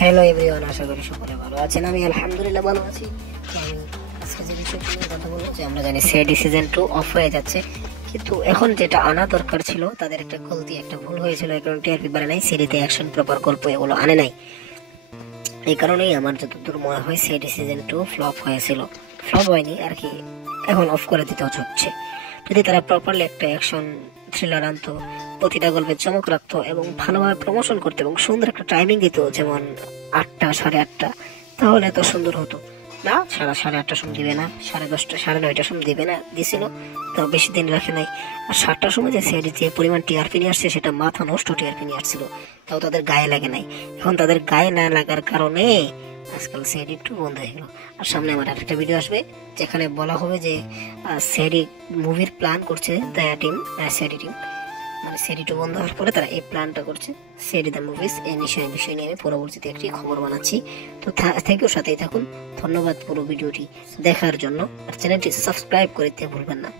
Hello everyone, আশা করি সকলে ভালো আছেন। আমি আলহামদুলিল্লাহ ভালো আছি। তো আমি আজকে যে বিষয়টি নিয়ে কথা বলবো, যে আমরা জানি সিআইডি সিজন 2 অফ হয়ে যাচ্ছে, কিন্তু এখন যেটা আনা দরকার ছিল, তাদের একটা গলতি, একটা ভুল হয়েছিল। এই কারণে টিআরপি বাড়ে নাই, সিরিতে অ্যাকশন প্রপার গল্প এগুলো আনে নাই। এই কারণেই আমার যতদূর মনে হয় সিআইডি সিজন 2 ফ্লপ হয়েছিল। ফ্লপ হয়নি আর কি, এখন অফ করে দিতে হচ্ছে। যদি তারা প্রপারলি একটা অ্যাকশন থ্রিলার আনতো, প্রতিটা গল্পে চমক রাখতো এবং ভালোভাবে প্রমোশন করতো এবং সুন্দর একটা টাইমিং দিত, যেমন 8টা 8:30, তাহলে এত সুন্দর হতো না। সাড়ে 8টার সময় দিবে না, 10:30 9:30 সময় দিবে না, দিছিল তো বেশি দিন রাখে নাই। আর 7টার সময় যে সিআইডি যে পরিমাণ টিআরপি নিয়ে আসছে, সেটা মাথা নষ্ট টিআরপি নিয়ে আসছিল, তাও তাদের গায়ে লাগে নাই। এখন তাদের গায়ে না লাগার কারণে আজকাল সিআইডি একটু বন্ধ হয়ে গেল। আর সামনে আমার আরেকটা ভিডিও আসবে, যেখানে বলা হবে যে সিআইডি মুভির প্ল্যান করছে দয়া টিম, সিআইডি টিম, মানে সিআইডি 2 বন্ধ হওয়ার পরে তারা এই প্ল্যানটা করছে সিআইডি দ্য মুভিজ। এই বিষয় নিয়ে আমি পরবর্তীতে একটি খবর বানাচ্ছি। তো থেকেও সাথেই থাকুন। ধন্যবাদ পুরো ভিডিওটি দেখার জন্য, আর চ্যানেলটি সাবস্ক্রাইব করতে ভুলবেন না।